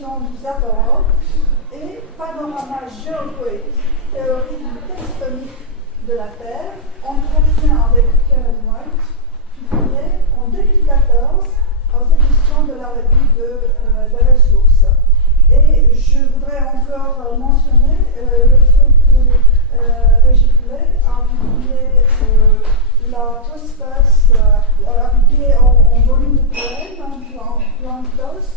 Des apports et panorama géopoétique, théorie tectonique de la Terre, entretien avec Kenneth White, publié en 2014 aux éditions de la revue des ressources. Et je voudrais encore mentionner le fait que Régis Poulet a publié la postface, a publié en volume de poèmes, un plantos,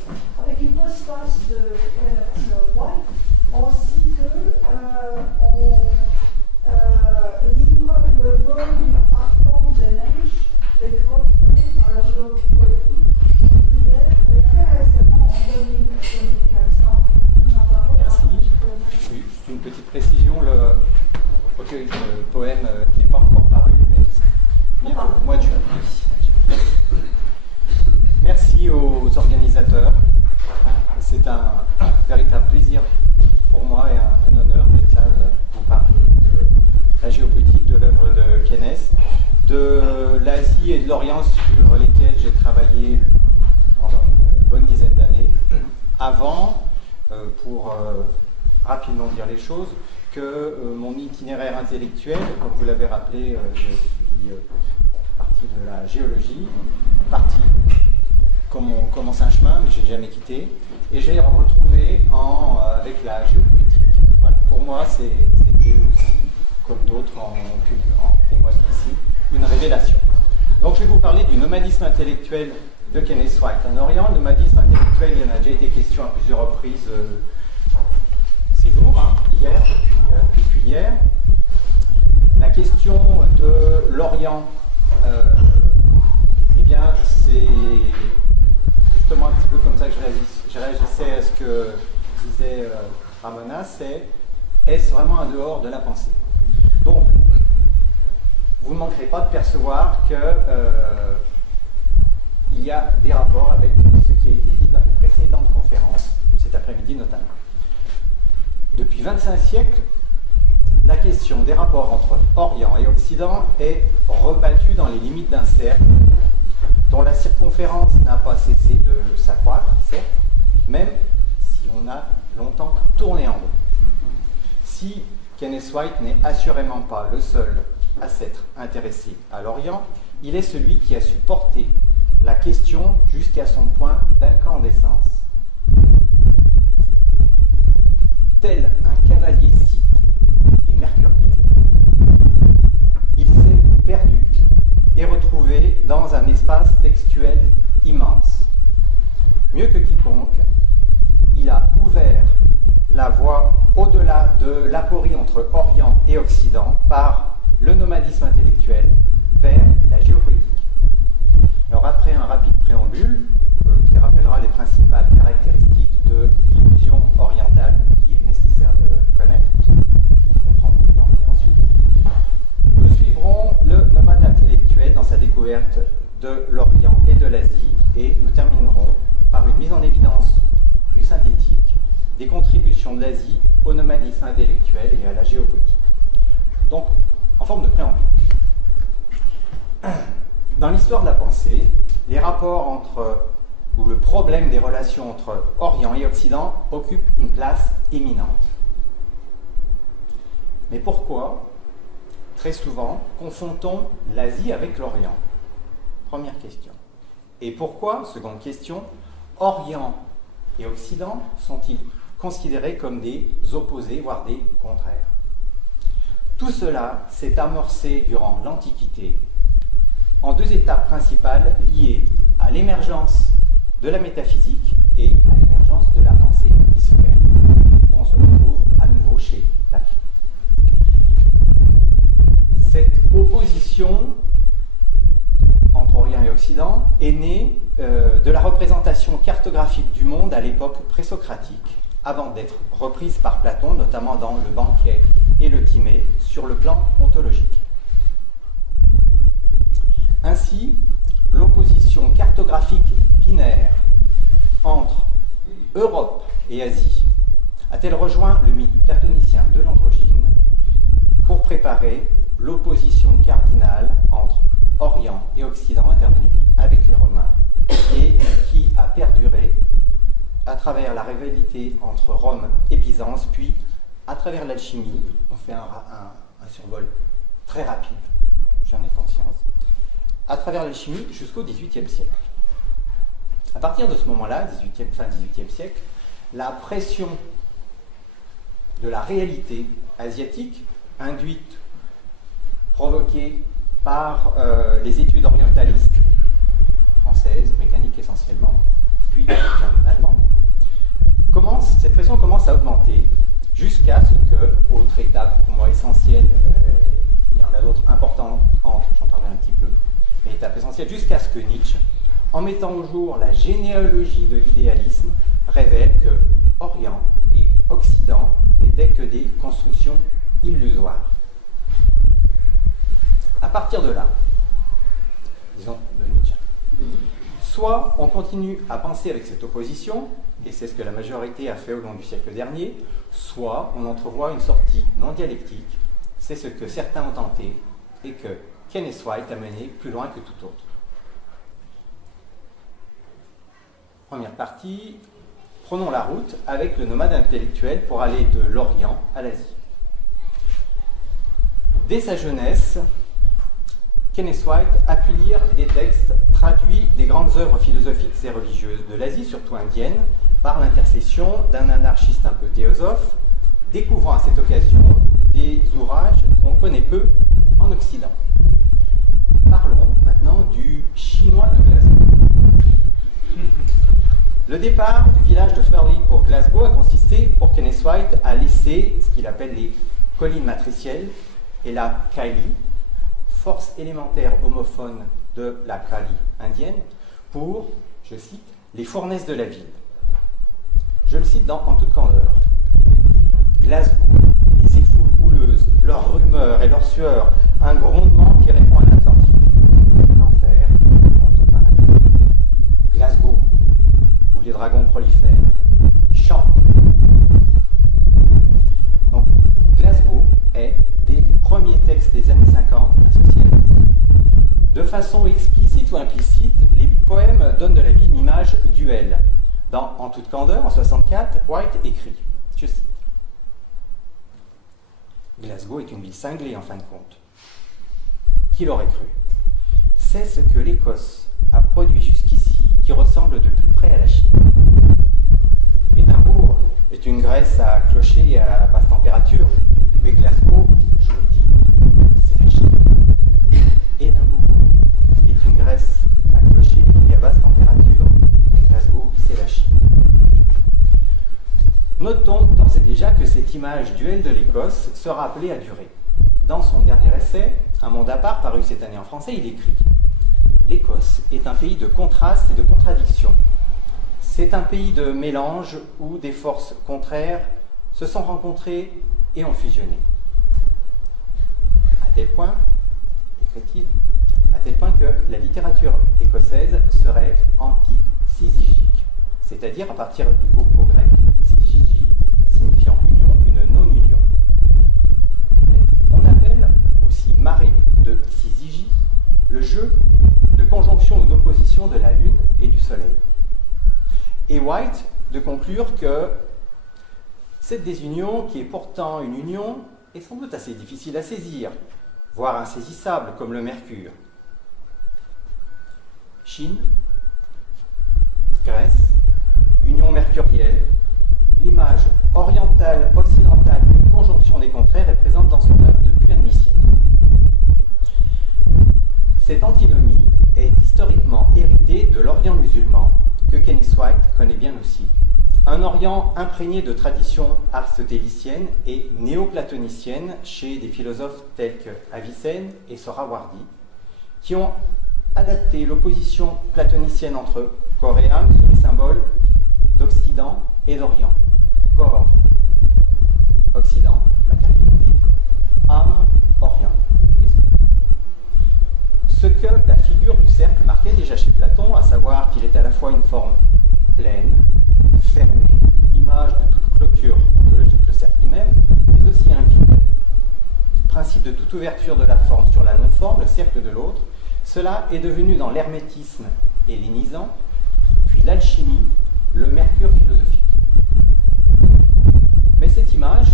avec une postface de Kenneth White, ainsi que livre Le vol du harpon des neiges, des grottes à la géopolitique, qui est très récemment en 2015. Merci. Oui, juste une petite précision, le recueil de poèmes n'est pas encore paru, mais bientôt, au mois de juin. Merci aux organisateurs. C'est un véritable plaisir pour moi et un honneur d'être là vous parler de la géopolitique de l'œuvre de Kenneth, de l'Asie et de l'Orient sur lesquels j'ai travaillé pendant une bonne dizaine d'années, avant, pour rapidement dire les choses, que mon itinéraire intellectuel, comme vous l'avez rappelé, je suis parti de la géologie, parti comme on commence un chemin, mais je n'ai jamais quitté, et j'ai retrouvé avec la géopolitique. Voilà. Pour moi, c'était aussi, comme d'autres en témoignent ici, une révélation. Donc je vais vous parler du nomadisme intellectuel de Kenneth White en Orient. Le nomadisme intellectuel, il y en a déjà été question à plusieurs reprises ces jours, hier, depuis hier. La question de l'Orient, eh bien, c'est justement un petit peu comme ça que je réagissais à ce que disait Ramona, c'est est-ce vraiment un dehors de la pensée? Donc, vous ne manquerez pas de percevoir que il y a des rapports avec ce qui a été dit dans les précédentes conférences, cet après-midi notamment. Depuis 25 siècles, la question des rapports entre Orient et Occident est rebattue dans les limites d'un cercle dont la circonférence n'a pas cessé de s'accroître, certes, même si on a longtemps tourné en rond. Si Kenneth White n'est assurément pas le seul à s'être intéressé à l'Orient, il est celui qui a su porter la question jusqu'à son point d'incandescence. Tel un cavalier scythe et mercuriel, il s'est perdu et retrouvé dans un espace textuel immense. Mieux que quiconque, il a ouvert la voie au-delà de l'aporie entre Orient et Occident par le nomadisme intellectuel vers la géopolitique. Alors après un rapide préambule qui rappellera les principales caractéristiques de l'illusion orientale qui est nécessaire de connaître, comprendre où je vais en venir ensuite, nous suivrons le nomade intellectuel dans sa découverte de l'Orient et de l'Asie et nous terminerons par une mise en évidence plus synthétique des contributions de l'Asie au nomadisme intellectuel et à la géopolitique. Donc, en forme de préambule. Dans l'histoire de la pensée, les rapports ou le problème des relations entre Orient et Occident occupe une place éminente. Mais pourquoi, très souvent, confond-on l'Asie avec l'Orient? Première question. Et pourquoi, seconde question, Orient et Occident sont-ils considérés comme des opposés, voire des contraires? Tout cela s'est amorcé durant l'Antiquité en deux étapes principales liées à l'émergence de la métaphysique et à l'émergence de la pensée épistolaire. On se retrouve à nouveau chez Platon. Cette opposition entre Orient et Occident est née de la représentation cartographique du monde à l'époque présocratique, avant d'être reprise par Platon, notamment dans le Banquet et le Timée, sur le plan ontologique. Ainsi, l'opposition cartographique binaire entre Europe et Asie a-t-elle rejoint le mythe platonicien de l'androgyne pour préparer l'opposition cardinale entre Orient et Occident intervenue avec les Romains et qui a perduré à travers la rivalité entre Rome et Byzance, puis à travers l'alchimie. On fait un survol très rapide, j'en ai conscience, à travers l'alchimie jusqu'au XVIIIe siècle. À partir de ce moment-là, fin XVIIIe siècle, la pression de la réalité asiatique, induite, provoquée par les études orientalistes, françaises, britanniques essentiellement, puis allemandes, cette pression commence à augmenter jusqu'à ce que, autre étape pour moi essentielle, il y en a d'autres importantes, j'en parlerai un petit peu, mais étape essentielle, jusqu'à ce que Nietzsche, en mettant au jour la généalogie de l'idéalisme, révèle que Orient et Occident n'étaient que des constructions illusoires. À partir de là, disons de Nietzsche, soit on continue à penser avec cette opposition, et c'est ce que la majorité a fait au long du siècle dernier, soit on entrevoit une sortie non dialectique, c'est ce que certains ont tenté et que Kenneth White a mené plus loin que tout autre. Première partie, prenons la route avec le nomade intellectuel pour aller de l'Orient à l'Asie. Dès sa jeunesse, Kenneth White a pu lire des textes traduits des grandes œuvres philosophiques et religieuses de l'Asie, surtout indienne, par l'intercession d'un anarchiste un peu théosophe, découvrant à cette occasion des ouvrages qu'on connaît peu en Occident. Parlons maintenant du chinois de Glasgow. Le départ du village de Furley pour Glasgow a consisté pour Kenneth White à laisser ce qu'il appelle les collines matricielles et la Kali, force élémentaire homophone de la Kali indienne, pour, je cite, les fournaises de la ville. Je le cite en toute candeur. Glasgow et ses foules houleuses, leurs rumeurs et leurs sueurs, un grondement qui répond à l'Atlantique. L'enfer répond au paradis. Glasgow, où les dragons prolifèrent, chantent. Donc, Glasgow est, dès les premiers textes des années 50, associé à l'Asie. De façon explicite ou implicite, les poèmes donnent de la vie une image duel. Dans En toute candeur, en 64, White écrit, je cite, « Glasgow est une ville cinglée en fin de compte. Qui l'aurait cru? C'est ce que l'Écosse a produit jusqu'ici qui ressemble de plus près à la Chine. Édimbourg est une Grèce à clocher et à basse température, mais Glasgow, je le dis, c'est la Chine. Édimbourg est une Grèce à clocher et à basse température, mais Glasgow, c'est la Chine. » Notons d'ores et déjà que cette image duel de l'Écosse sera appelée à durer. Dans son dernier essai, Un monde à part, paru cette année en français, il écrit « L'Écosse est un pays de contrastes et de contradictions. C'est un pays de mélange où des forces contraires se sont rencontrées et ont fusionné. À tel point, écrit-il, à tel point que la littérature écossaise serait anti-syzygique, c'est-à-dire à partir du mot grec syzygie signifiant union, une non-union. On appelle aussi marée de syzygie le jeu de conjonction ou d'opposition de la Lune et du Soleil. Et White de conclure que cette désunion, qui est pourtant une union, est sans doute assez difficile à saisir, voire insaisissable comme le mercure. Chine, Grèce, union mercurielle, l'image orientale-occidentale d'une conjonction des contraires est présente dans son œuvre depuis un demi-siècle. Cette antinomie est historiquement héritée de l'Orient musulman, que Kenneth White connaît bien aussi. Un Orient imprégné de traditions aristotéliciennes et néoplatoniciennes chez des philosophes tels que Avicenne et Sohrawardi, qui ont adapté l'opposition platonicienne entre corps et âme sur les symboles d'Occident et d'Orient. Corps, Occident, matérialité, âme, Orient. Ce que la figure du cercle marquait déjà chez Platon, à savoir qu'il est à la fois une forme pleine, fermée, image de toute clôture ontologique, le cercle lui-même, mais aussi un vide. Principe de toute ouverture de la forme sur la non-forme, le cercle de l'autre, cela est devenu dans l'hermétisme hellénisant, puis l'alchimie, le mercure philosophique. Mais cette image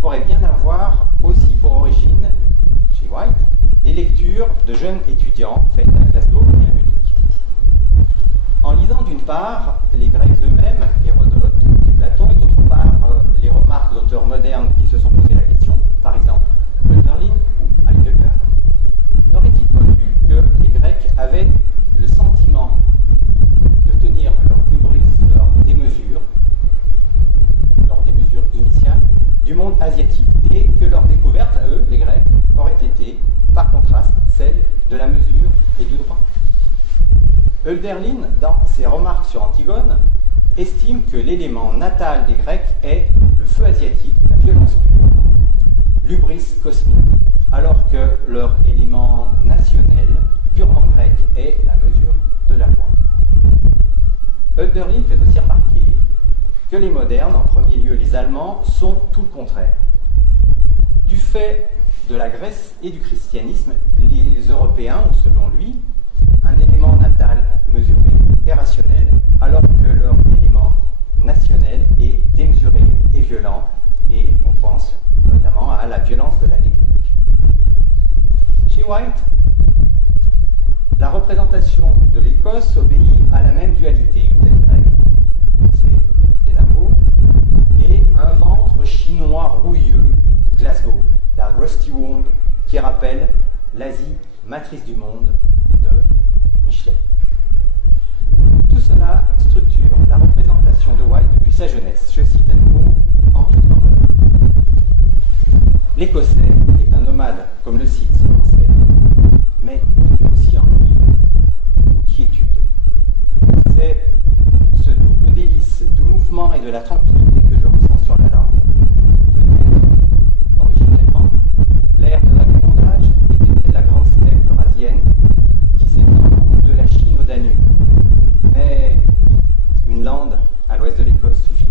pourrait bien avoir aussi pour origine, chez White, les lectures de jeunes étudiants faites à Glasgow et à Munich. En lisant d'une part les Grecs eux-mêmes, Hérodote et Platon, et d'autre part les remarques d'auteurs modernes qui se sont posé la question, par exemple Hölderlin ou Heidegger, n'aurait-il pas lu que les Grecs avaient le sentiment de tenir leur hubris, leur démesure initiale du monde asiatique, et que leur découverte à eux, les Grecs, aurait été, par contraste, celle de la mesure et du droit. Hölderlin, dans ses remarques sur Antigone, estime que l'élément natal des Grecs est le feu asiatique, la violence pure, l'hubris cosmique, alors que leur élément nationnel, purement grec, est la mesure de la loi. Hölderlin fait aussi remarquer que les modernes, en premier lieu les Allemands, sont tout le contraire. Du fait de la Grèce et du christianisme, les Européens ont, selon lui, un élément natal mesuré et rationnel, alors que leur élément national est démesuré et violent, et on pense notamment à la violence de la technique. Chez White, la représentation de l'Écosse obéit à la même dualité, une tête grecque, c'est Édimbourg, et un ventre chinois rouilleux, Glasgow, la Rusty Womb, qui rappelle l'Asie, matrice du monde, de Michelet. Tout cela structure la représentation de White depuis sa jeunesse. Je cite à nouveau Henri Pandolin. L'Écossais est un nomade, comme le cite son ancêtre, mais il y a aussi en lui une quiétude. C'est ce double délice du mouvement et de la tranquillité que je ressens sur la langue. Peut-être, originellement, l'ère de vagabondage était la grande steppe eurasienne qui s'étend de la Chine au Danube. Mais une lande à l'ouest de l'Écosse suffit.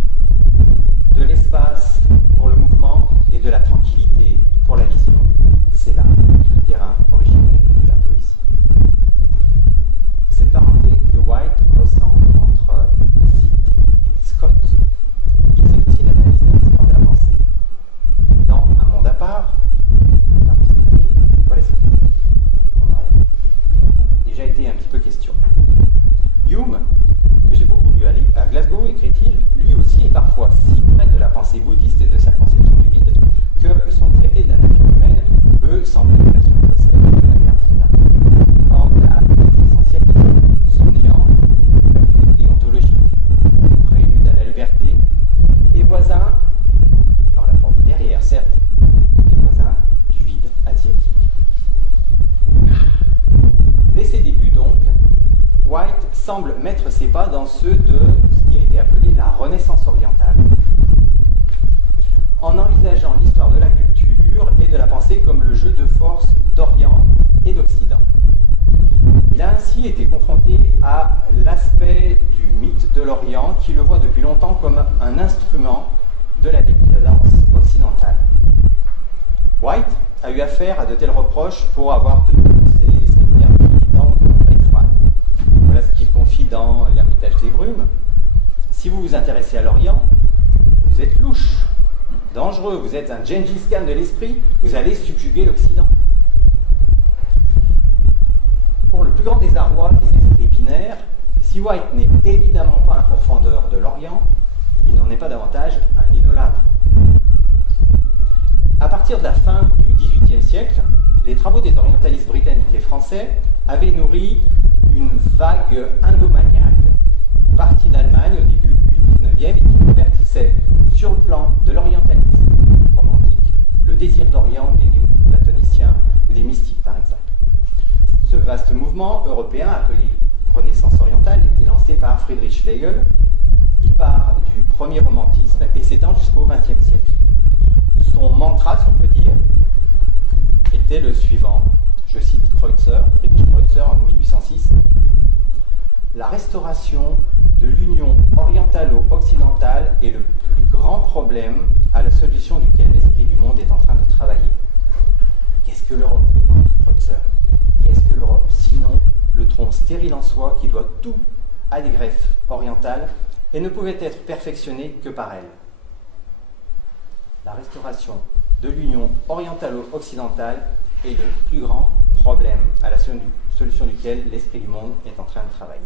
De l'espace pour le mouvement et de la tranquillité pour la vision. C'est là le terrain originel de la poésie. Cette parenté que White ressent entre Cid et Scott, il fait aussi l'analyse de l'histoire de la pensée. Dans Un monde à part, paru cette année, voilà ce qu'on a déjà été un petit peu question. Hume, que j'ai beaucoup lu à Glasgow, écrit-il, lui aussi est parfois si près de la pensée bouddhiste et de sa conception du vide que son traité de la nature humaine peut sembler une version écossaise de la carte journal. Quant à l'existentialisme, son néant, vacuité déontologique, prélude à la liberté, est voisin, par la porte de derrière certes, est voisin du vide asiatique. Dès ses débuts donc, White semble mettre ses pas dans ceux de ce qui a été appelé la Renaissance orientale, en envisageant l'histoire de la culture et de la pensée comme le jeu de force d'Orient et d'Occident. Il a ainsi été confronté à l'aspect du mythe de l'Orient qui le voit depuis longtemps comme un instrument de la décadence occidentale. White a eu affaire à de tels reproches pour avoir tenu ses séminaires militants de montagne froide. Voilà ce qu'il confie dans L'Ermitage des Brumes. Si vous vous intéressez à l'Orient, vous êtes louche, dangereux, vous êtes un Gengis Khan de l'esprit, vous allez subjuguer l'Occident. Pour le plus grand désarroi des esprits binaires, si White n'est évidemment pas un pourfendeur de l'Orient, il n'en est pas davantage un idolâtre. À partir de la fin du XVIIIe siècle, les travaux des orientalistes britanniques et français avaient nourri une vague indomaniaque, partie d'Allemagne au début du XIXe et qui convertissait sur le plan de l'orientalisme romantique le désir d'Orient des néo-platoniciens ou des mystiques par exemple. Ce vaste mouvement européen appelé Renaissance orientale était lancé par Friedrich Schlegel. Il part du premier romantisme et s'étend jusqu'au XXe siècle. Son mantra, si on peut dire, était le suivant. Je cite Kreutzer, Friedrich Kreutzer en 1806. La restauration de l'union orientalo-occidentale est le plus grand problème à la solution duquel l'esprit du monde est en train de travailler. Qu'est-ce que l'Europe, demande Kreutzer? Qu'est-ce que l'Europe, sinon le tronc stérile en soi qui doit tout à des greffes orientales et ne pouvait être perfectionnée que par elle. La restauration de l'union orientalo-occidentale est le plus grand problème à la solution duquel l'esprit du monde est en train de travailler.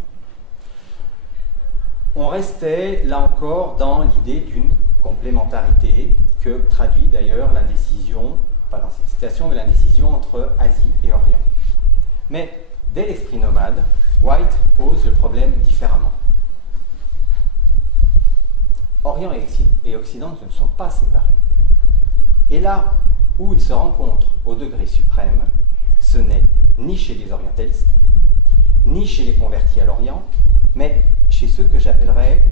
On restait là encore dans l'idée d'une complémentarité que traduit d'ailleurs l'indécision, pas dans cette citation, mais l'indécision entre Asie et Orient. Mais dès l'esprit nomade, White pose le problème différemment. Orient et Occident ne sont pas séparés. Et là où ils se rencontrent au degré suprême, ce n'est ni chez les orientalistes, ni chez les convertis à l'Orient, mais chez ceux que j'appellerais,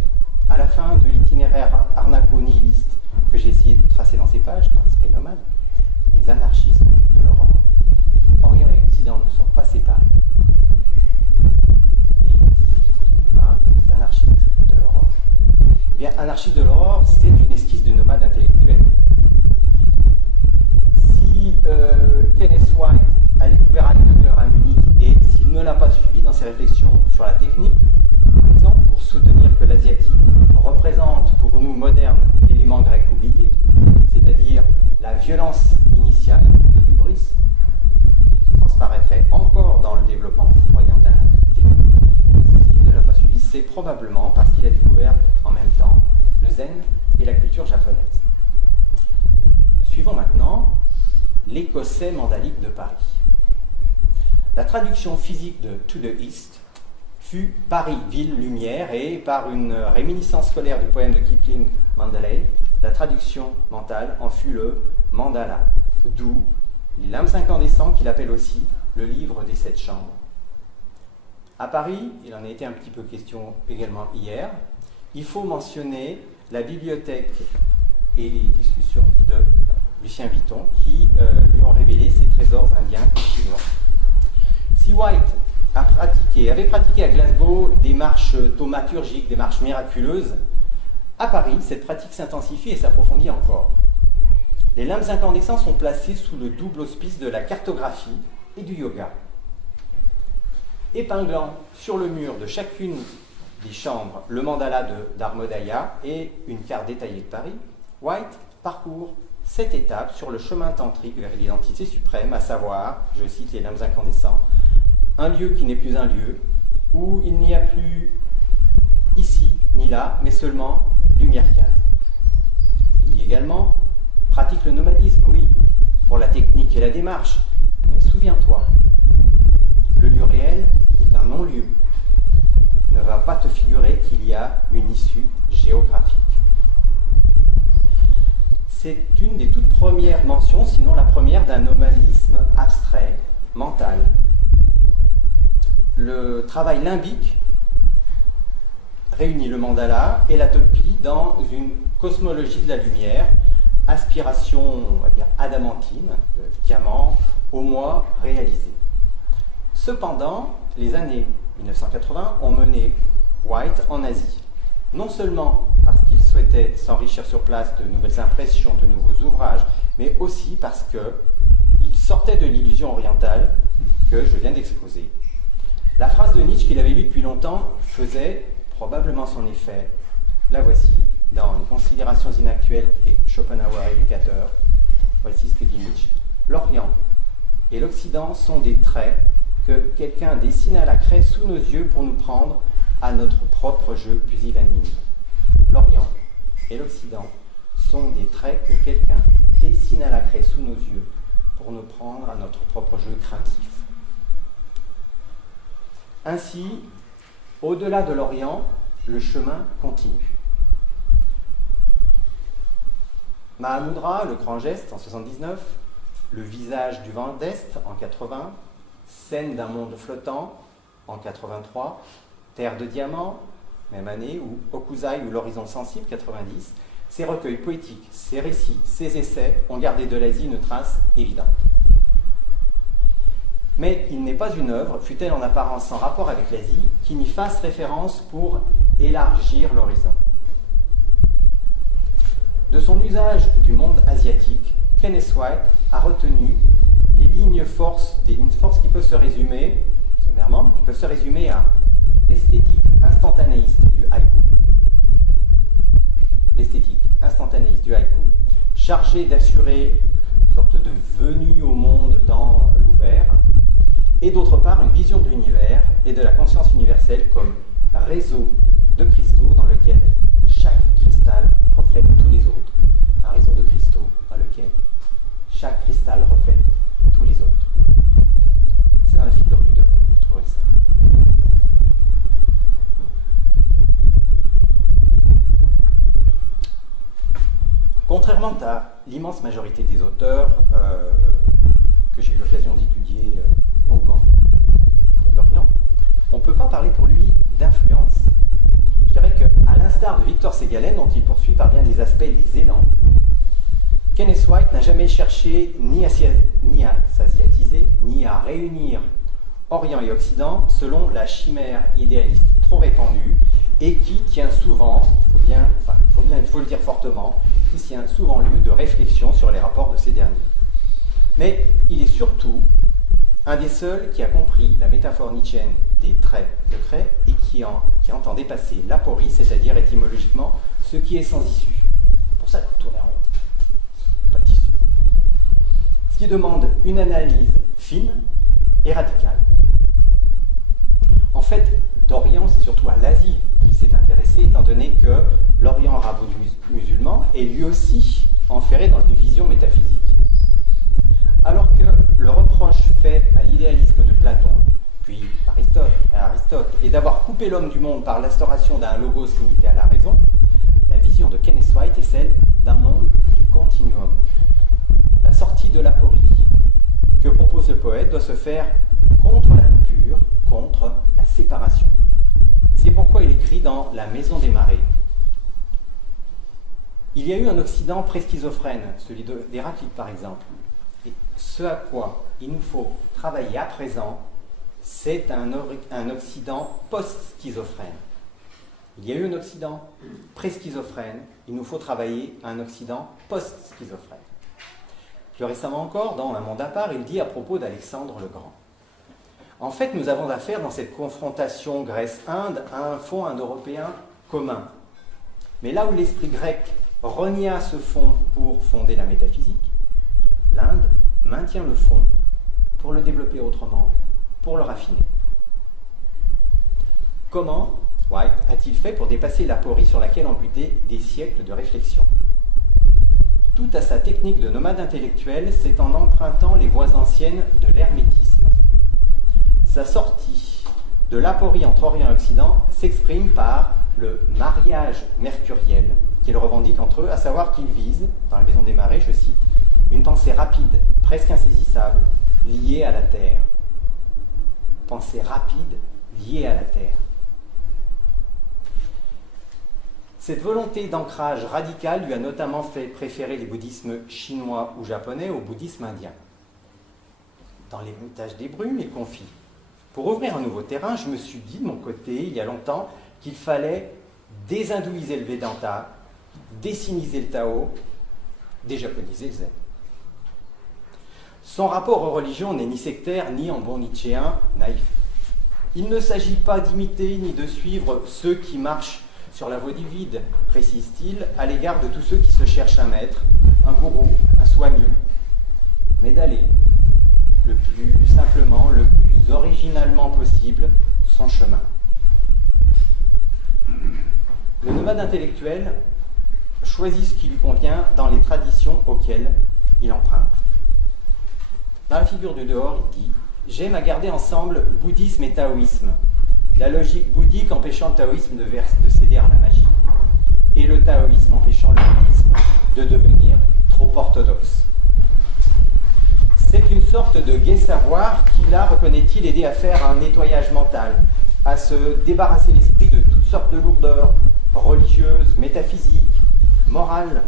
à la fin de l'itinéraire arnaco-nihiliste que j'ai essayé de tracer dans ces pages, dans l'esprit nomade, les anarchistes de l'aurore. Orient et Occident ne sont pas séparés. Et il nous parle des anarchistes de l'aurore. Eh bien, anarchiste de l'aurore, c'est une esquisse de nomade intellectuel. Si Kenneth White a découvert Heidegger à Munich et s'il ne l'a pas suivi dans ses réflexions sur la technique, par exemple, pour soutenir que l'asiatique représente pour nous modernes l'élément grec oublié, c'est-à-dire la violence initiale de l'hubris, transparaîtrait encore dans le développement foudroyant de la technique. S'il ne l'a pas suivi, c'est probablement parce qu'il a découvert en même temps le zen et la culture japonaise. Suivons maintenant l'écossais mandalique de Paris. La traduction physique de To the East fut Paris, ville lumière, et par une réminiscence scolaire du poème de Kipling, Mandalay, la traduction mentale en fut le mandala, d'où les lames incandescents qu'il appelle aussi le livre des 7 chambres. À Paris, il en a été un petit peu question également hier, il faut mentionner la bibliothèque et les discussions de Lucien Vitton qui lui ont révélé ses trésors indiens et chinois. Si White avait pratiqué à Glasgow des marches thaumaturgiques, des marches miraculeuses, à Paris, cette pratique s'intensifie et s'approfondit encore. Les lampes incandescentes sont placées sous le double auspice de la cartographie et du yoga. Épinglant sur le mur de chacune des chambres le mandala d'Harmodaya et une carte détaillée de Paris, White parcourt 7 étapes sur le chemin tantrique vers l'identité suprême, à savoir, je cite les lampes incandescentes, un lieu qui n'est plus un lieu, où il n'y a plus ici ni là, mais seulement lumière calme. Il dit également, pratique le nomadisme, oui, pour la technique et la démarche, mais souviens-toi, le lieu réel est un non-lieu. Ne va pas te figurer qu'il y a une issue géographique. C'est une des toutes premières mentions, sinon la première, d'un nomadisme abstrait, mental. Le travail limbique réunit le mandala et la topie dans une cosmologie de la lumière, aspiration, on va dire, adamantine, de diamant, au moi réalisé. Cependant, les années 1980 ont mené White en Asie, non seulement parce qu'il souhaitait s'enrichir sur place de nouvelles impressions, de nouveaux ouvrages, mais aussi parce qu'il sortait de l'illusion orientale que je viens d'exposer. La phrase de Nietzsche qu'il avait lue depuis longtemps faisait probablement son effet. La voici dans Les considérations inactuelles et Schopenhauer éducateur. Voici ce que dit Nietzsche. L'Orient et l'Occident sont des traits que quelqu'un dessine à la craie sous nos yeux pour nous prendre à notre propre jeu pusillanime. L'Orient et l'Occident sont des traits que quelqu'un dessine à la craie sous nos yeux pour nous prendre à notre propre jeu craintif. Ainsi, au-delà de l'Orient, le chemin continue. Mahamudra, le grand geste en 79, le visage du vent d'Est en 80, scène d'un monde flottant en 83, Terre de diamants, même année, ou Okuzai ou l'horizon sensible 90, ces recueils poétiques, ces récits, ces essais ont gardé de l'Asie une trace évidente. Mais il n'est pas une œuvre, fût-elle en apparence sans rapport avec l'Asie, qui n'y fasse référence pour élargir l'horizon. De son usage du monde asiatique, Kenneth White a retenu les lignes forces qui peuvent se résumer, sommairement, qui peuvent se résumer à l'esthétique instantanéiste du haïku, l'esthétique instantanéiste du haïku, chargée d'assurer une sorte de venue au monde dans l'ouvert, et d'autre part une vision de l'univers et de la conscience universelle comme réseau de cristaux dans lequel chaque cristal reflète tous les autres. Un réseau de cristaux dans lequel chaque cristal reflète tous les autres. C'est dans la figure du dehors, vous trouverez ça. Contrairement à l'immense majorité des auteurs que j'ai eu l'occasion d'étudier longuement au Lorient, on ne peut pas parler pour lui d'influence. Je dirais qu'à l'instar de Victor Segalen, dont il poursuit par bien des aspects les élans, Kenneth White n'a jamais cherché ni à s'asiatiser, ni à réunir Orient et Occident selon la chimère idéaliste trop répandue et qui tient souvent, il faut le dire fortement, qui tient souvent lieu de réflexion sur les rapports de ces derniers. Mais il est surtout un des seuls qui a compris la métaphore nietzschéenne des traits de craie et qui entend dépasser l'aporie, c'est-à-dire étymologiquement ce qui est sans issue. Pour ça qu'on tourne en rond. Pas d'issue. Ce qui demande une analyse fine et radicale. En fait, d'Orient, c'est surtout à l'Asie qu'il s'est intéressé, étant donné que l'Orient arabo-musulman est lui aussi enferré dans une vision métaphysique. Alors que le reproche fait à l'idéalisme de Platon, puis Aristote, est d'avoir coupé l'homme du monde par l'instauration d'un logos limité à la raison, la vision de Kenneth White est celle d'un monde du continuum. La sortie de l'aporie que propose le poète doit se faire contre la coupure, contre la séparation. C'est pourquoi il écrit dans La Maison des Marais. Il y a eu un Occident pré-schizophrène, celui d'Héraclite par exemple. Et ce à quoi il nous faut travailler à présent, c'est un Occident post-schizophrène. Il y a eu un Occident pré-schizophrène, il nous faut travailler un Occident post-schizophrène. Plus récemment encore, dans Un monde à part, il dit à propos d'Alexandre le Grand. En fait, nous avons affaire dans cette confrontation Grèce-Inde à un fond indo-européen commun. Mais là où l'esprit grec renia ce fond pour fonder la métaphysique, l'Inde maintient le fond pour le développer autrement, pour le raffiner. Comment White a-t-il fait pour dépasser l'aporie sur laquelle ont buté des siècles de réflexion? Tout à sa technique de nomade intellectuel, c'est en empruntant les voies anciennes de l'hermétisme. Sa sortie de l'aporie entre Orient et Occident s'exprime par le mariage mercuriel qu'il revendique entre eux, à savoir qu'ils visent, dans La Maison des Marais, je cite, une pensée rapide, presque insaisissable, liée à la terre. Pensée rapide, liée à la terre. Cette volonté d'ancrage radical lui a notamment fait préférer les bouddhismes chinois ou japonais au bouddhisme indien. Dans l'Héritage des brumes, il confie « Pour ouvrir un nouveau terrain, je me suis dit de mon côté, il y a longtemps, qu'il fallait désindouiser le Vedanta, dessiniser le Tao, déjaponiser le Zen. » Son rapport aux religions n'est ni sectaire, ni en bon nietzschéen naïf. Il ne s'agit pas d'imiter ni de suivre ceux qui marchent sur la voie du vide, précise-t-il, à l'égard de tous ceux qui se cherchent un maître, un gourou, un swami, mais d'aller le plus simplement, le plus originalement possible, son chemin. Le nomade intellectuel choisit ce qui lui convient dans les traditions auxquelles il emprunte. Dans La figure du dehors, il dit « J'aime à garder ensemble bouddhisme et taoïsme, la logique bouddhique empêchant le taoïsme de céder à la magie, et le taoïsme empêchant le bouddhisme de devenir trop orthodoxe. » C'est une sorte de gai savoir qui, là, reconnaît-il, aider à faire un nettoyage mental, à se débarrasser l'esprit de toutes sortes de lourdeurs, religieuses, métaphysiques, morales.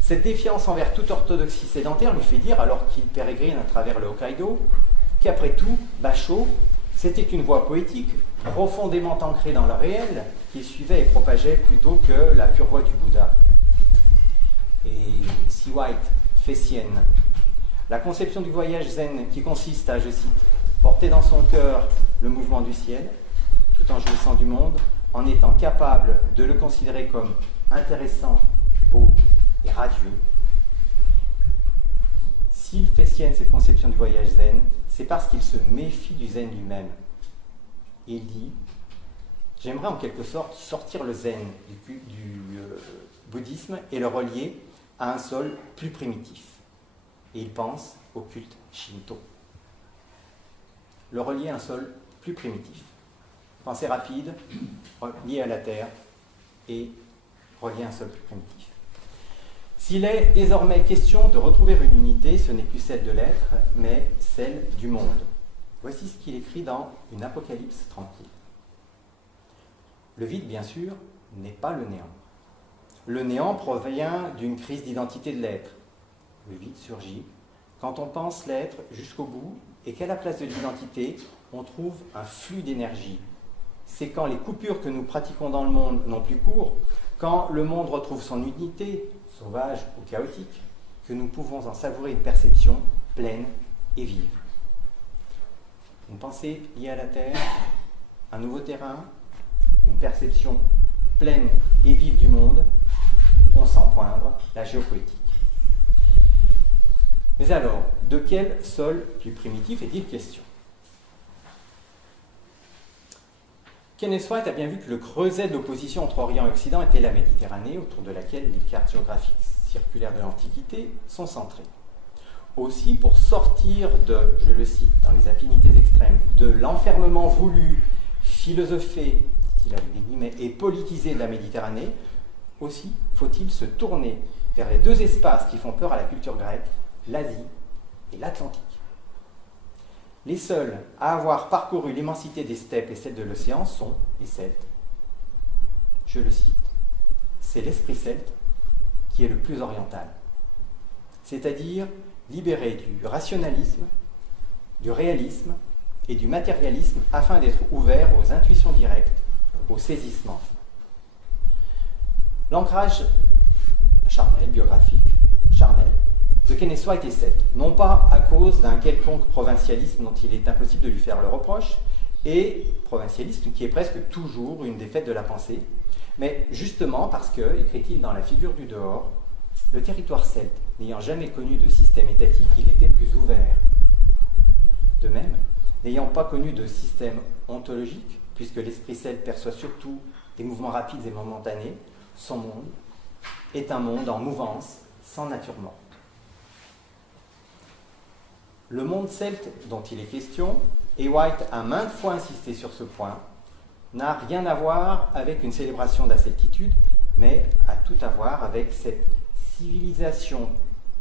Cette défiance envers toute orthodoxie sédentaire lui fait dire, alors qu'il pérégrine à travers le Hokkaido, qu'après tout, Basho, c'était une voie poétique profondément ancrée dans le réel qu'il suivait et propageait plutôt que la pure voie du Bouddha. Et si White fait sienne la conception du voyage zen qui consiste à, je cite, porter dans son cœur le mouvement du ciel, tout en jouissant du monde, en étant capable de le considérer comme intéressant, beau et radieux. S'il fait sienne cette conception du voyage zen, c'est parce qu'il se méfie du zen lui-même. Il dit « J'aimerais en quelque sorte sortir le zen du bouddhisme et le relier à un sol plus primitif. » Et il pense au culte shinto. Le relier à un sol plus primitif. Pensée rapide, lié à la terre et relié à un sol plus primitif. S'il est désormais question de retrouver une unité, ce n'est plus celle de l'être, mais celle du monde. Voici ce qu'il écrit dans Une apocalypse tranquille. Le vide, bien sûr, n'est pas le néant. Le néant provient d'une crise d'identité de l'être. Le vide surgit quand on pense l'être jusqu'au bout et qu'à la place de l'identité, on trouve un flux d'énergie. C'est quand les coupures que nous pratiquons dans le monde n'ont plus cours, quand le monde retrouve son unité, sauvage ou chaotique, que nous pouvons en savourer une perception pleine et vive. Une pensée liée à la terre, un nouveau terrain, une perception pleine et vive du monde, on sent poindre la géopoétique. Mais alors, de quel sol plus primitif est-il question ? Kenneth White a bien vu que le creuset de l'opposition entre Orient et Occident était la Méditerranée, autour de laquelle les cartes géographiques circulaires de l'Antiquité sont centrées. Aussi, pour sortir de, je le cite, dans les affinités extrêmes, de l'enfermement voulu, philosophé, dit-il avec des guillemets, et politisé de la Méditerranée, aussi faut-il se tourner vers les deux espaces qui font peur à la culture grecque, l'Asie et l'Atlantique. Les seuls à avoir parcouru l'immensité des steppes et celle de l'océan sont les Celtes. Je le cite, c'est l'esprit celte qui est le plus oriental, c'est-à-dire libéré du rationalisme, du réalisme et du matérialisme afin d'être ouvert aux intuitions directes, au saisissement. L'ancrage charnel, biographique, charnel, de Kenneth White est celte, non pas à cause d'un quelconque provincialisme dont il est impossible de lui faire le reproche, et provincialisme qui est presque toujours une défaite de la pensée, mais justement parce que, écrit-il dans La figure du dehors, le territoire celte, n'ayant jamais connu de système étatique, il était plus ouvert. De même, n'ayant pas connu de système ontologique, puisque l'esprit celte perçoit surtout des mouvements rapides et momentanés, son monde est un monde en mouvance, sans nature morte. Le monde celte dont il est question, et White a maintes fois insisté sur ce point, n'a rien à voir avec une célébration de la celtitude, mais a tout à voir avec cette civilisation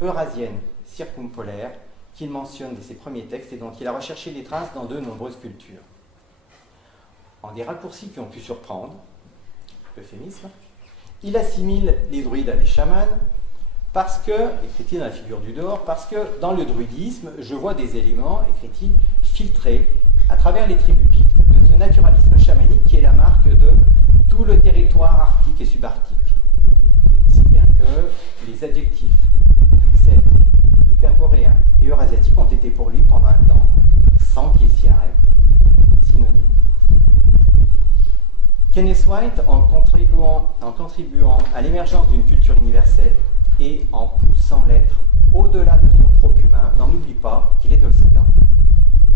eurasienne circumpolaire qu'il mentionne dans ses premiers textes et dont il a recherché les traces dans de nombreuses cultures. En des raccourcis qui ont pu surprendre, euphémisme, il assimile les druides à des chamans, parce que, écrit-il dans La figure du dehors, parce que dans le druidisme, je vois des éléments, écrit-il, filtrés à travers les tribus pictes de ce naturalisme chamanique qui est la marque de tout le territoire arctique et subarctique. Si bien que les adjectifs celtes, hyperboréens et eurasiatiques ont été pour lui pendant un temps, sans qu'il s'y arrête, synonymes. Kenneth White, en contribuant à l'émergence d'une culture universelle et en poussant l'être au-delà de son trop humain, n'en oublie pas qu'il est d'Occident.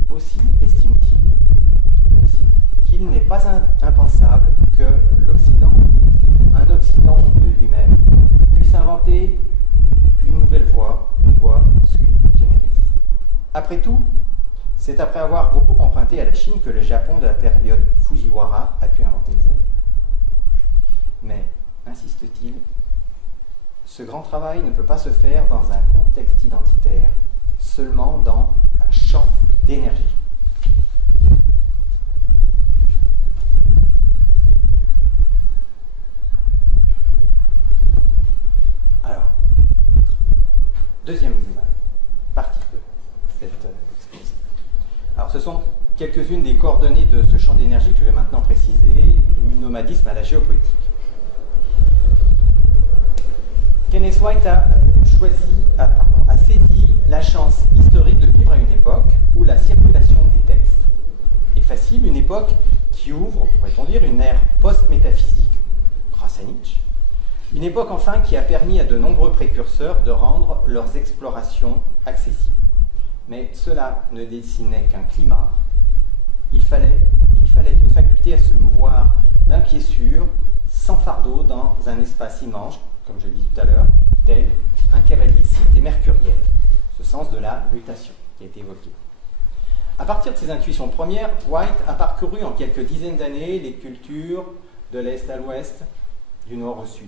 Aussi estime-t-il, je le cite, qu'il n'est pas impensable que l'Occident, un Occident de lui-même, puisse inventer une nouvelle voie, une voie sui generis. Après tout, c'est après avoir beaucoup emprunté à la Chine que le Japon de la période Fujiwara a pu inventer le zen. Mais, insiste-t-il, ce grand travail ne peut pas se faire dans un contexte identitaire, seulement dans un champ d'énergie. Alors, deuxième partie de cette exposé. Alors, ce sont quelques-unes des coordonnées de ce champ d'énergie que je vais maintenant préciser, du nomadisme à la géopolitique. Kenneth White a saisi la chance historique de vivre à une époque où la circulation des textes est facile, une époque qui ouvre, pourrait-on dire, une ère post-métaphysique, grâce à Nietzsche, Une époque enfin qui a permis à de nombreux précurseurs de rendre leurs explorations accessibles. Mais cela ne dessinait qu'un climat. Il fallait une faculté à se mouvoir d'un pied sûr, sans fardeau, dans un espace immense, comme je l'ai dit tout à l'heure, tel un cavalier cité mercuriel. Ce sens de la mutation qui a été évoqué. À partir de ces intuitions premières, White a parcouru en quelques dizaines d'années les cultures de l'Est à l'Ouest, du Nord au Sud.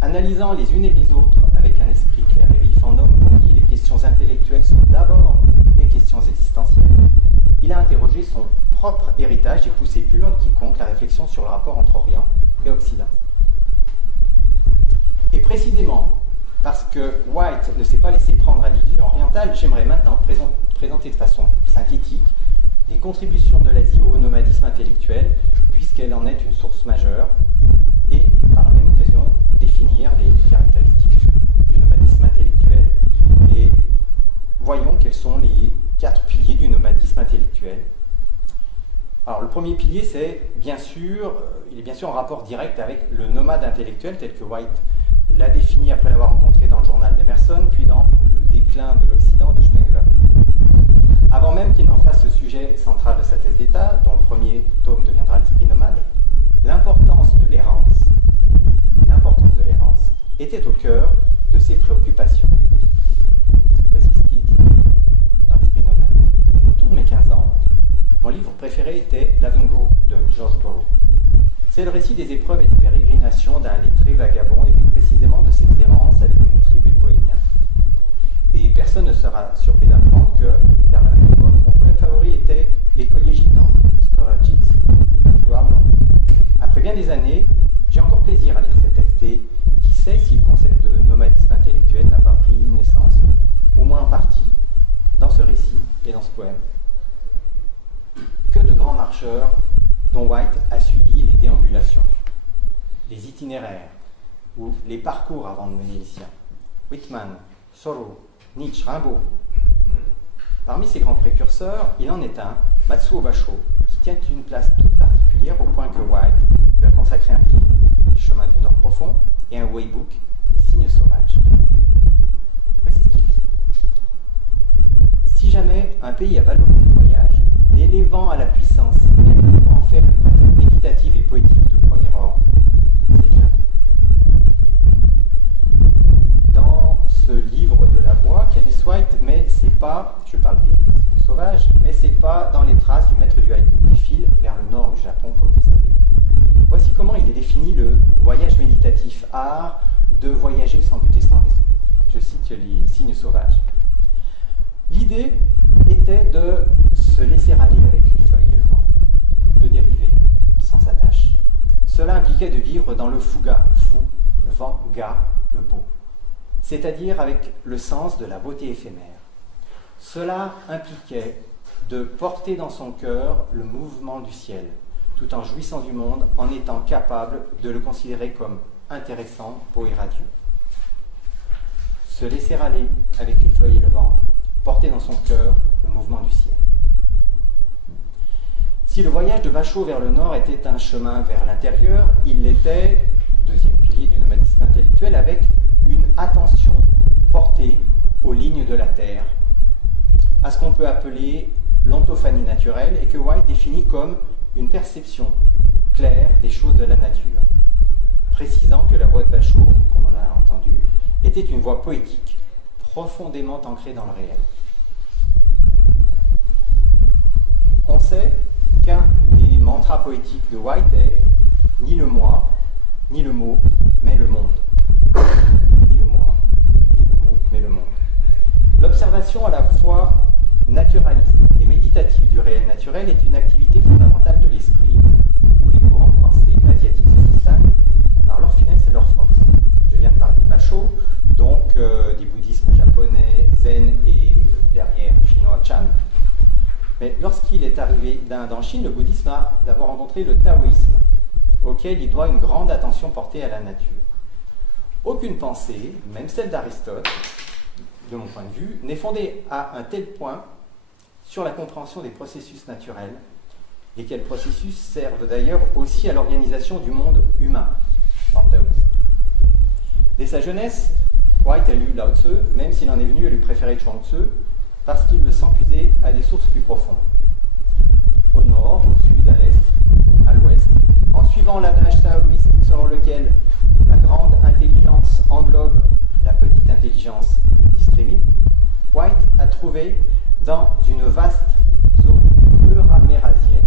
Analysant les unes et les autres avec un esprit clair et vif, en homme pour qui les questions intellectuelles sont d'abord des questions existentielles, il a interrogé son propre héritage et poussé plus loin que quiconque la réflexion sur le rapport entre Orient et Occident. Et précisément parce que White ne s'est pas laissé prendre à l'illusion orientale, j'aimerais maintenant présenter de façon synthétique les contributions de l'Asie au nomadisme intellectuel, puisqu'elle en est une source majeure, et par la même occasion définir les caractéristiques du nomadisme intellectuel. Et voyons quels sont les 4 piliers du nomadisme intellectuel. Alors le premier pilier, il est bien sûr en rapport direct avec le nomade intellectuel tel que White l'a défini après l'avoir rencontré dans le journal d'Emerson, puis dans Le déclin de l'Occident de Spengler. Avant même qu'il n'en fasse le sujet central de sa thèse d'État, dont le premier tome deviendra l'esprit nomade, l'importance de l'errance était au cœur de ses préoccupations. Voici ce qu'il dit dans l'esprit nomade. Autour de mes 15 ans, mon livre préféré était Lavengro de George Borrow. C'est le récit des épreuves et des pérégrinations d'un lettré vagabond, et plus précisément de ses errances avec une tribu de bohémiens. Et personne ne sera surpris d'apprendre que, vers la même époque, mon poème favori était L'écolier gitan, Scholar Gypsy, de Matthew Arnold. Après bien des années, j'ai encore plaisir à lire ces textes, et qui sait si le concept de nomadisme intellectuel n'a pas pris naissance, au moins en partie, dans ce récit et dans ce poème. Que de grands marcheurs dont White a subi les déambulations, les itinéraires ou les parcours avant de mener les siens. Whitman, Thoreau, Nietzsche, Rimbaud. Parmi ces grands précurseurs, il en est un, Matsuo Basho, qui tient une place toute particulière au point que White lui a consacré un film, Les chemins du Nord profond, et un waybook, Les signes sauvages. Voici ce qu'il dit. Si jamais un pays a valorisé le voyage, l'élevant à la puissance même pour en faire une pratique méditative et poétique de premier ordre, c'est le Japon. Dans ce livre de la voix, Kenneth White, mais c'est pas, je parle des sauvages, mais c'est pas dans les traces du maître du haïku qui file vers le nord du Japon, comme vous savez. Voici comment il est défini le voyage méditatif, art de voyager sans but et sans raison. Je cite les signes sauvages. L'idée était de se laisser aller avec les feuilles et le vent, de dériver sans attache. Cela impliquait de vivre dans le fuga, fou, le vent, ga, le beau, c'est-à-dire avec le sens de la beauté éphémère. Cela impliquait de porter dans son cœur le mouvement du ciel, tout en jouissant du monde, en étant capable de le considérer comme intéressant, beau et radieux. Se laisser aller avec les feuilles et le vent, porter dans son cœur le mouvement du ciel. Si le voyage de Basho vers le nord était un chemin vers l'intérieur, il l'était, deuxième pilier du nomadisme intellectuel, avec une attention portée aux lignes de la terre, à ce qu'on peut appeler l'ontophanie naturelle, et que White définit comme une perception claire des choses de la nature, précisant que la voix de Basho, comme on l'a entendu, était une voix poétique, profondément ancrée dans le réel. On sait qu'un des mantras poétiques de White est « ni le moi, ni le mot, mais le monde ». Ni le moi, ni le mot, mais le monde. L'observation à la fois naturaliste et méditative du réel naturel est une activité fondamentale de l'esprit, où les courants de pensée asiatiques se distinguent par leur finesse et leur force. Je viens de parler de Basho, donc des bouddhismes japonais, zen et derrière chinois Chan. Mais lorsqu'il est arrivé d'Inde en Chine, le bouddhisme a d'abord rencontré le taoïsme, auquel il doit une grande attention portée à la nature. Aucune pensée, même celle d'Aristote, de mon point de vue, n'est fondée à un tel point sur la compréhension des processus naturels, lesquels processus servent d'ailleurs aussi à l'organisation du monde humain dans le taoïsme. Dès sa jeunesse, White a lu Lao Tzu, même s'il en est venu à lui préférer Chuang Tzu, parce qu'il le sent puiser à des sources plus profondes. Au nord, au sud, à l'est, à l'ouest, en suivant l'adage taoïste selon lequel la grande intelligence englobe la petite intelligence discrimine, White a trouvé dans une vaste zone euramérazienne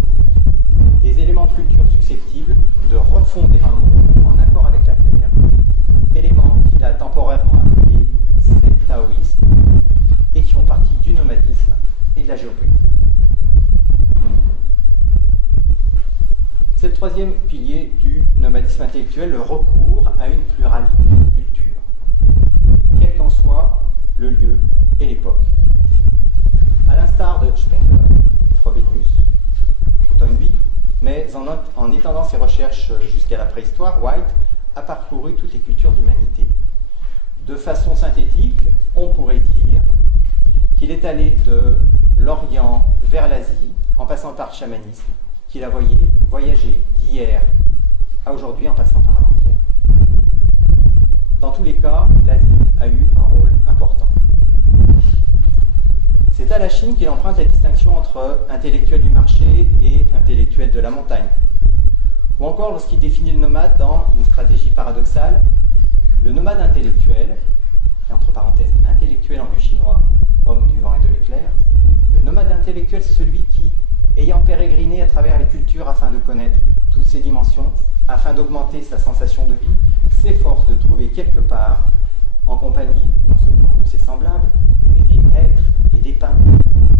des éléments de culture susceptibles de refonder un monde en accord avec la Terre, éléments qu'il a temporairement appelés taoïstes et qui font partie du nomadisme et de la géopolitique. C'est le troisième pilier du nomadisme intellectuel, le recours à une pluralité de cultures, quel qu'en soit le lieu et l'époque. À l'instar de Spengler, Frobenius ou Toynbee, mais en étendant ses recherches jusqu'à la préhistoire, White a parcouru toutes les cultures d'humanité. De façon synthétique, on pourrait dire qu'il est allé de l'Orient vers l'Asie, en passant par le chamanisme, qu'il a voyagé d'hier à aujourd'hui en passant par l'avant-hier. Dans tous les cas, l'Asie a eu un rôle important. C'est à la Chine qu'il emprunte la distinction entre intellectuel du marché et intellectuel de la montagne. Ou encore lorsqu'il définit le nomade dans une stratégie paradoxale, le nomade intellectuel, et entre parenthèses intellectuel en vieux chinois, homme du vent et de l'éclair, le nomade intellectuel c'est celui qui, ayant pérégriné à travers les cultures afin de connaître toutes ces dimensions, afin d'augmenter sa sensation de vie, s'efforce de trouver quelque part, en compagnie non seulement de ses semblables, mais des êtres et des pins,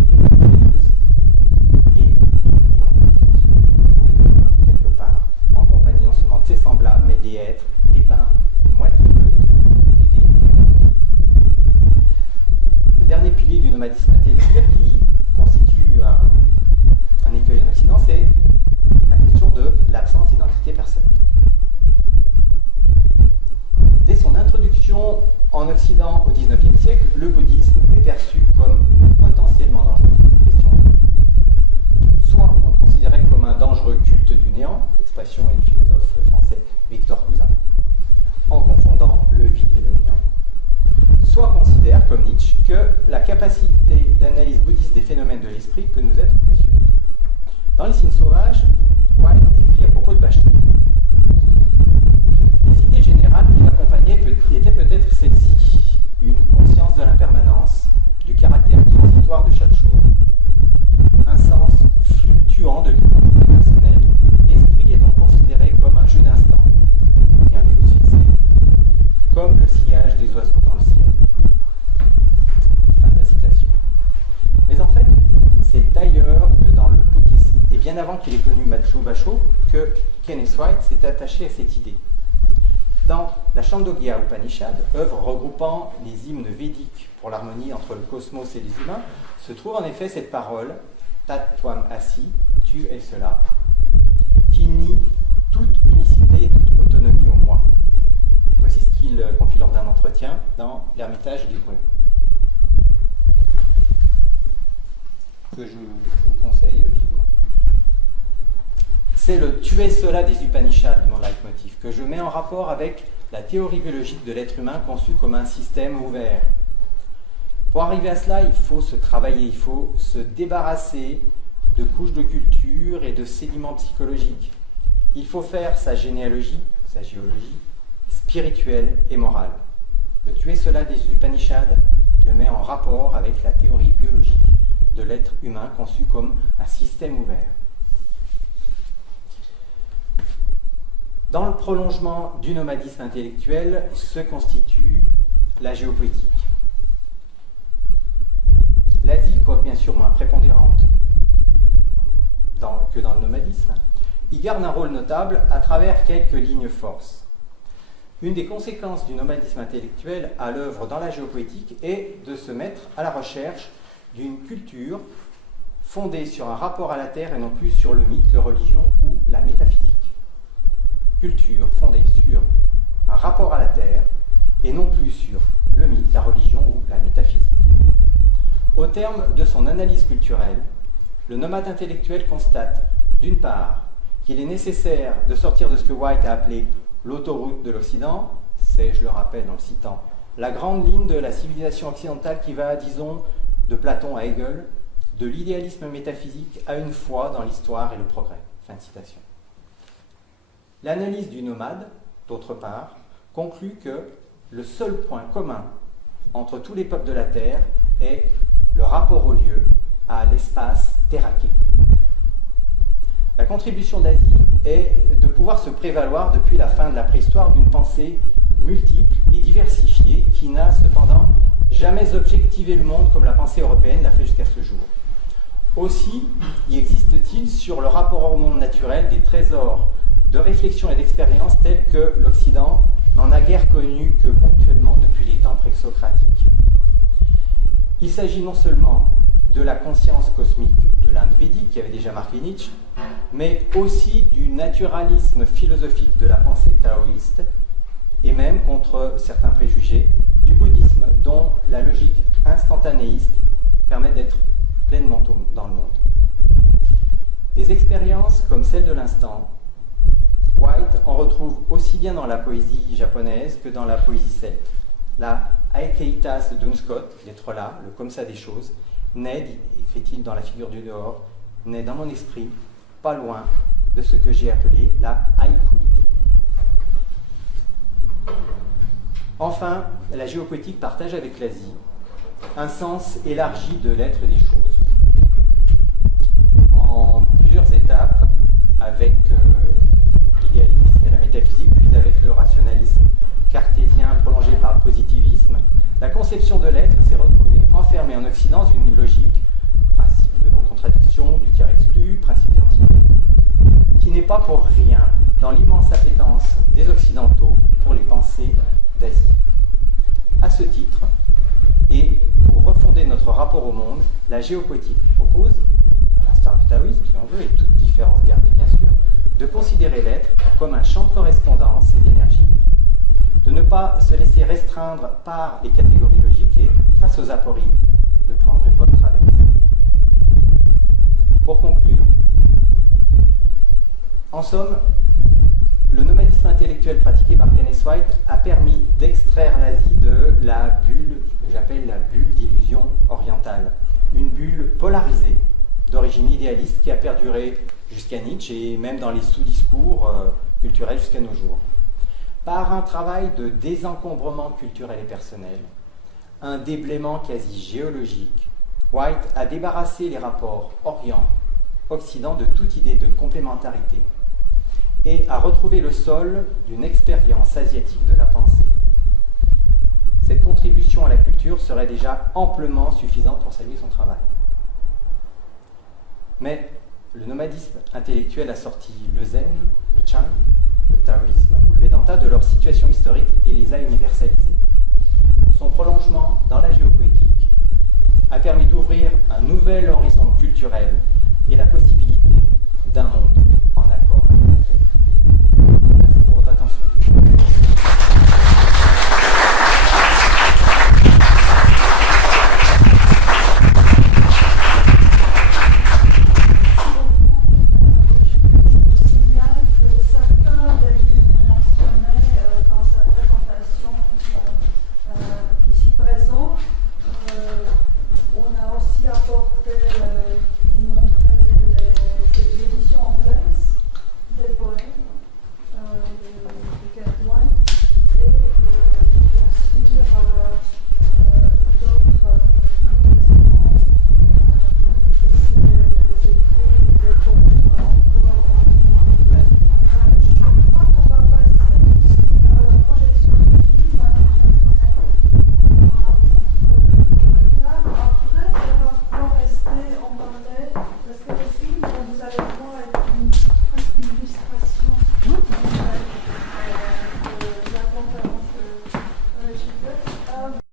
des merveilleuses, et on trouver quelque part, en compagnie non seulement de ses semblables, mais des êtres, des pins, des moitié-creuses et des héros. Le dernier pilier du nomadisme intellectuel qui constitue un écueil en Occident, c'est la question de l'absence d'identité personnelle. Dès son introduction en Occident au XIXe siècle, le bouddhisme est perçu comme potentiellement dangereux sur cette question. Soit on le considérait comme un dangereux culte du néant, l'expression est du philosophe français Victor Cousin, en confondant le vide et le néant, soit on considère, comme Nietzsche, que la capacité d'analyse bouddhiste des phénomènes de l'esprit peut nous être précieuse. Dans Les Signes sauvages, White écrit à propos de Bachar. Les idées générales qui l'accompagnaient étaient peut-être celles-ci: une conscience de l'impermanence, du caractère transitoire de chaque chose, un sens fluctuant de l'identité personnelle, l'esprit étant considéré comme un jeu d'instants, qu'un lieu fixé, comme le sillage des oiseaux dans le ciel. Fin de la citation. Mais en fait, c'est ailleurs que dans le bouddhisme, et bien avant qu'il ait connu Macho Basho, que Kenneth White s'est attaché à cette idée. Dans la Chandogya Upanishad, œuvre regroupant les hymnes védiques pour l'harmonie entre le cosmos et les humains, se trouve en effet cette parole, Tat Twam Asi, tu es cela, qui nie toute unicité et toute autonomie au moi. Voici ce qu'il confie lors d'un entretien dans l'Ermitage du Brume, que je vous conseille vivement. C'est le tu es cela des Upanishads, mon leitmotiv, que je mets en rapport avec la théorie biologique de l'être humain conçue comme un système ouvert. Pour arriver à cela, il faut se travailler, il faut se débarrasser de couches de culture et de sédiments psychologiques. Il faut faire sa généalogie, sa géologie, spirituelle et morale. Le tu es cela des Upanishads, il le met en rapport avec la théorie biologique de l'être humain conçu comme un système ouvert. Dans le prolongement du nomadisme intellectuel se constitue la géopolitique. L'Asie, quoique bien sûr moins prépondérante que dans le nomadisme, y garde un rôle notable à travers quelques lignes forces. Une des conséquences du nomadisme intellectuel à l'œuvre dans la géopolitique est de se mettre à la recherche d'une culture fondée sur un rapport à la Terre et non plus sur le mythe, la religion ou la métaphysique. Culture fondée sur un rapport à la Terre et non plus sur le mythe, la religion ou la métaphysique. Au terme de son analyse culturelle, le nomade intellectuel constate, d'une part, qu'il est nécessaire de sortir de ce que White a appelé l'autoroute de l'Occident, C'est, je le rappelle en le citant, la grande ligne de la civilisation occidentale qui va, disons, de Platon à Hegel, de l'idéalisme métaphysique à une foi dans l'histoire et le progrès. Fin de citation. L'analyse du nomade, d'autre part, conclut que le seul point commun entre tous les peuples de la Terre est le rapport au lieu, à l'espace terraqué. La contribution d'Asie est de pouvoir se prévaloir depuis la fin de la préhistoire d'une pensée multiple et diversifiée qui n'a cependant jamais objectivé le monde comme la pensée européenne l'a fait jusqu'à ce jour. Aussi, y existe-t-il sur le rapport au monde naturel des trésors de réflexion et d'expérience tels que l'Occident n'en a guère connu que ponctuellement depuis les temps présocratiques. Il s'agit non seulement de la conscience cosmique de l'Inde védique qui avait déjà marqué Nietzsche, mais aussi du naturalisme philosophique de la pensée taoïste et même, contre certains préjugés, du bouddhisme dont la logique instantanéiste permet d'être pleinement dans le monde. Des expériences comme celle de l'instant, White en retrouve aussi bien dans la poésie japonaise que dans la poésie celte. La Aequeitas de Duns Scotus, l'être là, le comme ça des choses, naît, écrit-il dans La figure du dehors, naît dans mon esprit, pas loin de ce que j'ai appelé la haïkuité. Enfin, la géopoétique partage avec l'Asie un sens élargi de l'être des choses. En plusieurs étapes, avec l'idéalisme et la métaphysique, puis avec le rationalisme cartésien prolongé par le positivisme, la conception de l'être s'est retrouvée enfermée en Occident dans une logique, principe de non-contradiction, du tiers exclu, principe d'identité, qui n'est pas pour rien dans l'immense appétence des Occidentaux pour les pensées d'Asie. À ce titre, et pour refonder notre rapport au monde, la géopoétique propose, à l'instar du taoïsme, si on veut, et toute différence gardée bien sûr, de considérer l'être comme un champ de correspondance et d'énergie, de ne pas se laisser restreindre par les catégories logiques et, face aux apories, de prendre une voie de traverse. Pour conclure, en somme, le nomadisme intellectuel pratiqué par Kenneth White a permis d'extraire l'Asie de la bulle, que j'appelle la bulle d'illusion orientale, une bulle polarisée d'origine idéaliste qui a perduré jusqu'à Nietzsche et même dans les sous-discours culturels jusqu'à nos jours. Par un travail de désencombrement culturel et personnel, un déblaiement quasi géologique, White a débarrassé les rapports Orient-Occident de toute idée de complémentarité et a retrouvé le sol d'une expérience asiatique de la pensée. Cette contribution à la culture serait déjà amplement suffisante pour saluer son travail. Mais le nomadisme intellectuel a sorti le zen, le chan, le taoïsme ou le vedanta de leur situation historique et les a universalisés. Son prolongement dans la géopoétique a permis d'ouvrir un nouvel horizon culturel